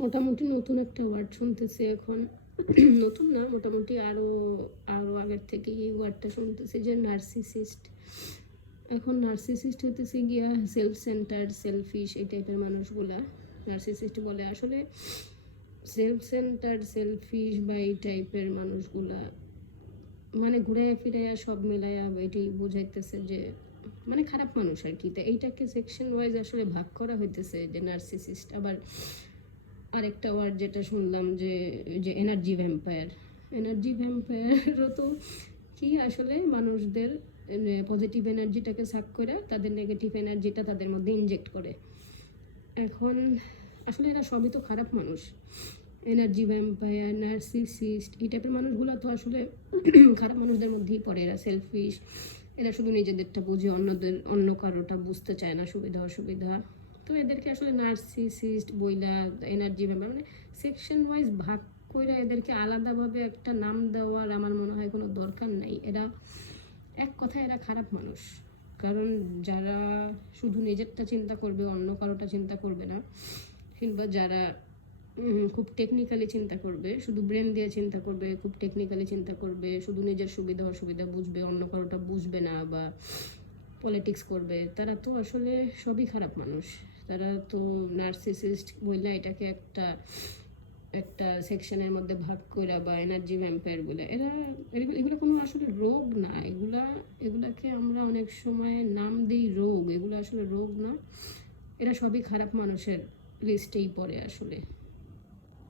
মোটামুটি নতুন একটা ওয়ার্ড শুনতেছি এখন। নতুন না, মোটামুটি আরও আরও আগের থেকে এই ওয়ার্ডটা শুনতেছি যে নার্সিসিস্ট। এখন নার্সিসিস্ট হইতেছে গিয়া সেলফ সেন্টার, সেলফিশ এই টাইপের মানুষগুলা নার্সিসিস্ট বলে। আসলে সেলফ সেন্টার, সেলফিশ বা এই টাইপের মানুষগুলা মানে ঘুরাইয়া ফিরাইয়া সব মেলাইয়া এটাই বোঝাইতেছে যে মানে খারাপ মানুষ আর কি। তা এইটাকে সেকশন ওয়াইজ আসলে ভাগ করা হইতেছে যে নার্সিসিস্ট। আবার আরেকটা ওয়ার্ড যেটা শুনলাম যে যে এনার্জি ভ্যাম্পায়ার। এনার্জি ভ্যাম্পায়ারও তো কি আসলে মানুষদের পজিটিভ এনার্জিটাকে সাক করে তাদের নেগেটিভ এনার্জিটা তাদের মধ্যে ইনজেক্ট করে। এখন আসলে এরা সবই তো খারাপ মানুষ। এনার্জি ভ্যাম্পায়ার, নার্সিসিস্ট এই টাইপের মানুষগুলো তো আসলে খারাপ মানুষদের মধ্যেই পড়ে। এরা সেলফিশ, এরা শুধু নিজেদেরটা বুঝে অন্য কারোটা বুঝতে চায় না, সুবিধা অসুবিধা। তো এদেরকে আসলে নার্সিসিস্ট বইলা, এনার্জি ভ্যাম্পায়ার মানে সেকশন ওয়াইজ ভাগ করে এদেরকে আলাদাভাবে একটা নাম দেওয়ার আমার মনে হয় কোনো দরকার নাই। এরা এক কথায় এরা খারাপ মানুষ। কারণ যারা শুধু নিজেরটা চিন্তা করবে, অন্য কারোটা চিন্তা করবে না, কিংবা যারা খুব টেকনিক্যালি চিন্তা করবে, শুধু ব্রেন দিয়ে চিন্তা করবে, খুব টেকনিক্যালি চিন্তা করবে, শুধু নিজের সুবিধা অসুবিধা বুঝবে, অন্য কারোটা বুঝবে না, বা পলিটিক্স করবে, তারা তো আসলে সবই খারাপ মানুষ। তারা তো নার্সিসিস্ট বললে এটাকে একটা একটা সেকশনের মধ্যে ভাগ করে, বা এনার্জি ভ্যাম্পায়ার বলে, এগুলো কোনো আসলে রোগ না। এগুলাকে আমরা অনেক সময় নাম দিই রোগ। এগুলো আসলে রোগ না, এরা সবই খারাপ মানুষের লিস্টেই পড়ে আসলে।